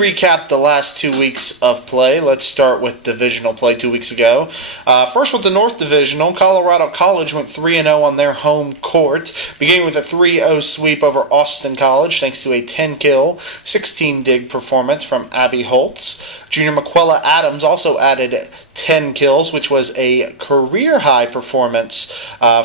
recap the last 2 weeks of play. Let's start with divisional play 2 weeks ago. First with the North Divisional, Colorado College went 3-0 on their home court, beginning with a 3-0 sweep over Austin College thanks to a 10-kill, 16-dig performance from Abby Holtz. Junior McQuella Adams also added 10 kills, which was a career-high performance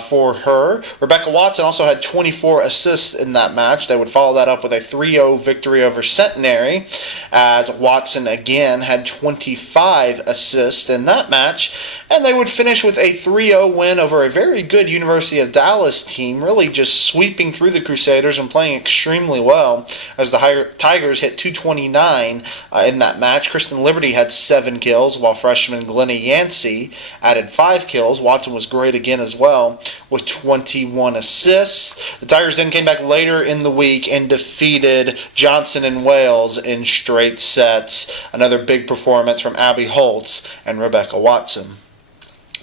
for her. Rebecca Watson also had 24 assists in that match. They would follow that up with a 3-0 victory over Centenary, as Watson again had 25 assists in that match. And they would finish with a 3-0 win over a very good University of Dallas team, really just sweeping through the Crusaders and playing extremely well, as the Tigers hit 229 in that match. Kristen Liberty had 7 kills, while freshman Glenna Yancey added 5 kills. Watson was great again as well, with 21 assists. The Tigers then came back later in the week and defeated Johnson and Wales in straight sets. Another big performance from Abby Holtz and Rebecca Watson.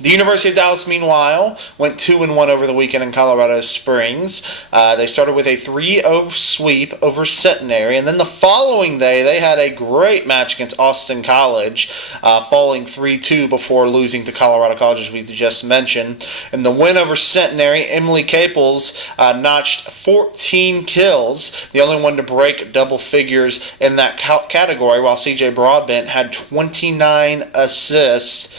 The University of Dallas, meanwhile, went 2-1 over the weekend in Colorado Springs. They started with a 3-0 sweep over Centenary, and then the following day they had a great match against Austin College, falling 3-2 before losing to Colorado College, as we just mentioned. In the win over Centenary, Emily Caples notched 14 kills, the only one to break double figures in that category, while CJ Broadbent had 29 assists.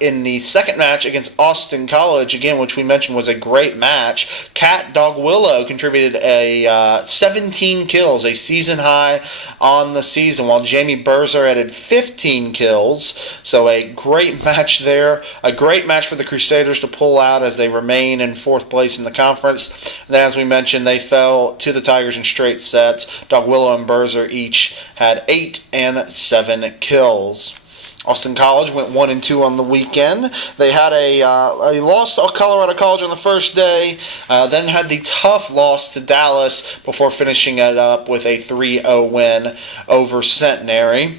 In the second match against Austin College, again, which we mentioned was a great match, Kat Dogwillow contributed a 17 kills, a season high on the season, while Jamie Berzer added 15 kills. So a great match there, a great match for the Crusaders to pull out as they remain in 4th place in the conference. And then, as we mentioned, they fell to the Tigers in straight sets. Dogwillow and Berzer each had 8 and 7 kills. Austin College went 1-2 on the weekend. They had a loss to Colorado College on the first day, then had the tough loss to Dallas before finishing it up with a 3-0 win over Centenary.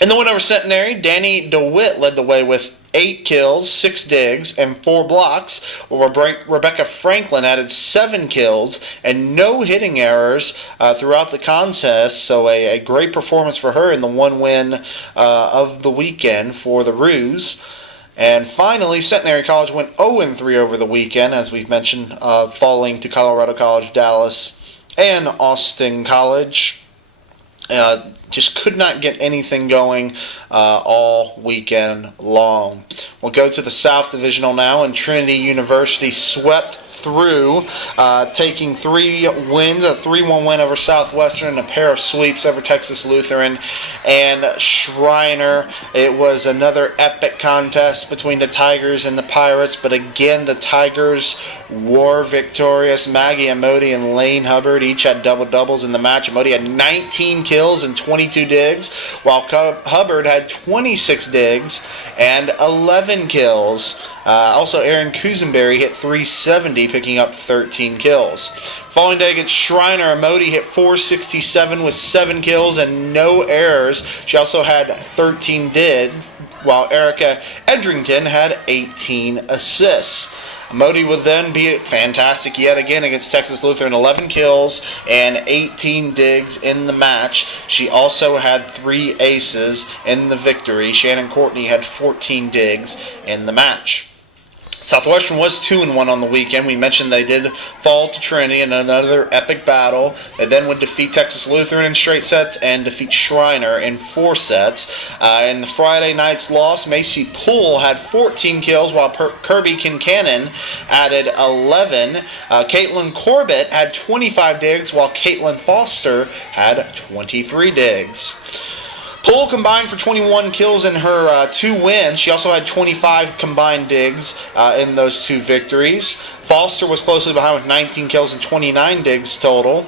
In the win over Centenary, Danny DeWitt led the way with 8 kills, 6 digs, and 4 blocks, while Rebecca Franklin added 7 kills and no hitting errors throughout the contest. So a great performance for her in the one win of the weekend for the Roos. And finally, Centenary College went 0-3 over the weekend, as we've mentioned, falling to Colorado College, Dallas, and Austin College. Just could not get anything going all weekend long. We'll go to the South Divisional now, and Trinity University swept through, taking 3 wins, a 3-1 win over Southwestern, and a pair of sweeps over Texas Lutheran and Schreiner. It was another epic contest between the Tigers and the Pirates, but again, the Tigers were victorious. Maggie Amodi and Lane Hubbard each had double-doubles in the match. Amodi had 19 kills and 22 digs, while Hubbard had 26 digs and 11 kills. Also, Aaron Kuzenberry hit .370, picking up 13 kills. Following day against Schreiner, Amodi hit .467 with 7 kills and no errors. She also had 13 digs, while Erica Edrington had 18 assists. Amodi would then be fantastic yet again against Texas Lutheran, 11 kills and 18 digs in the match. She also had 3 aces in the victory. Shannon Courtney had 14 digs in the match. Southwestern was 2-1 on the weekend. We mentioned they did fall to Trinity in another epic battle. They then would defeat Texas Lutheran in straight sets and defeat Schreiner in 4 sets. In the Friday night's loss, Macy Poole had 14 kills, while Kirby Kincannon added 11. Caitlin Corbett had 25 digs, while Caitlin Foster had 23 digs. Poole combined for 21 kills in her 2 wins. She also had 25 combined digs in those 2 victories. Foster was closely behind with 19 kills and 29 digs total.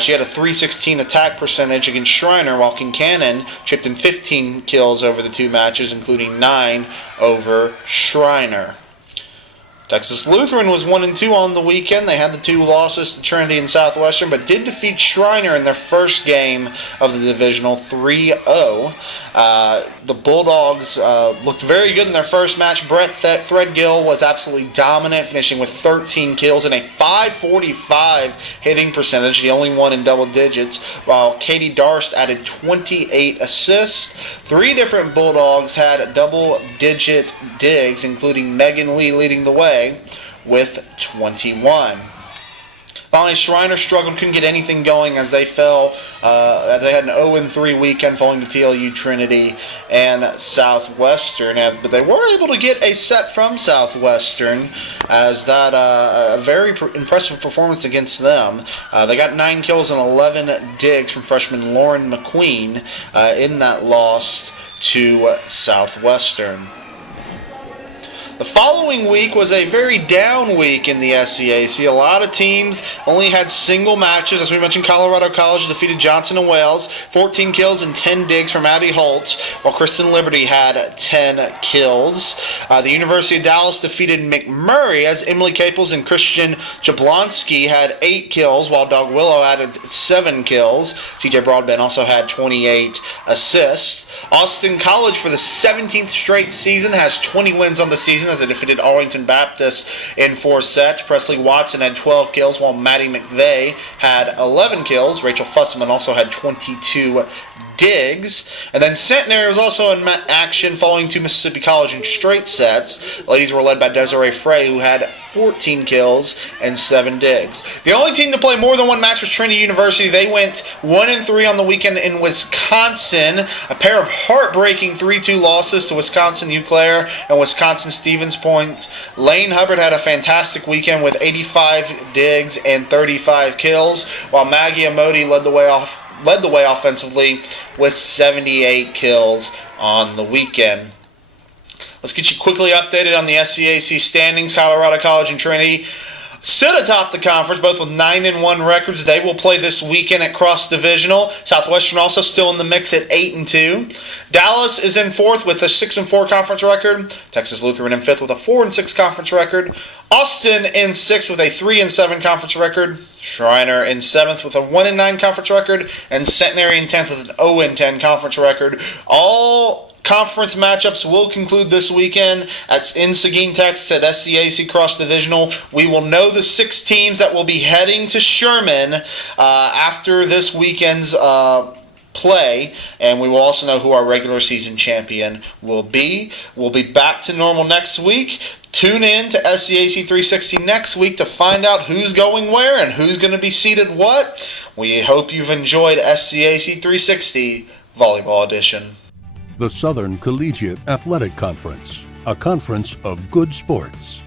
She had a .316 attack percentage against Schreiner, while Kincannon chipped in 15 kills over the 2 matches, including 9 over Schreiner. Texas Lutheran was 1-2 on the weekend. They had the 2 losses to Trinity and Southwestern, but did defeat Schreiner in their first game of the divisional 3-0. The Bulldogs looked very good in their first match. Brett Threadgill was absolutely dominant, finishing with 13 kills and a .545 hitting percentage, the only one in double digits, while Katie Darst added 28 assists. 3 different Bulldogs had double-digit digs, including Megan Lee leading the way with 21. Finally, Schreiner struggled, couldn't get anything going as they fell. They had an 0-3 weekend falling to TLU, Trinity, and Southwestern. But they were able to get a set from Southwestern, as that a very impressive performance against them. They got 9 kills and 11 digs from freshman Lauren McQueen in that loss to Southwestern. The following week was a very down week in the SCAC. A lot of teams only had single matches. As we mentioned, Colorado College defeated Johnson & Wales, 14 kills and 10 digs from Abby Holtz, while Kristen Liberty had 10 kills. The University of Dallas defeated McMurray, as Emily Caples and Christian Jablonski had 8 kills, while Doug Willow added 7 kills. CJ Broadbent also had 28 assists. Austin College, for the 17th straight season, has 20 wins on the season as they defeated Arlington Baptist in 4 sets. Presley Watson had 12 kills, while Maddie McVeigh had 11 kills. Rachel Fussman also had 22 digs. And then Centenary was also in action, falling to Mississippi College in straight sets. The ladies were led by Desiree Frey, who had 14 kills and 7 digs. The only team to play more than one match was Trinity University. They went 1-3 on the weekend in Wisconsin. A pair of heartbreaking 3-2 losses to Wisconsin Eau Claire and Wisconsin Stevens Point. Lane Hubbard had a fantastic weekend with 85 digs and 35 kills, while Maggie Amodi led the way offensively with 78 kills on the weekend. Let's get you quickly updated on the SCAC standings. Colorado College and Trinity sit atop the conference, both with 9-1 records. They will play this weekend at Cross Divisional. Southwestern also still in the mix at 8-2. Dallas is in 4th with a 6-4 conference record. Texas Lutheran in 5th with a 4-6 conference record. Austin in 6th with a 3-7 conference record. Schreiner in 7th with a 1-9 conference record. And Centenary in 10th with an 0-10 conference record. All conference matchups will conclude this weekend in Seguin, Texas at SCAC Cross Divisional. We will know the 6 teams that will be heading to Sherman after this weekend's play, and we will also know who our regular season champion will be. We'll be back to normal next week. Tune in to SCAC 360 next week to find out who's going where and who's going to be seated what. We hope you've enjoyed SCAC 360 Volleyball Edition. The Southern Collegiate Athletic Conference, a conference of good sports.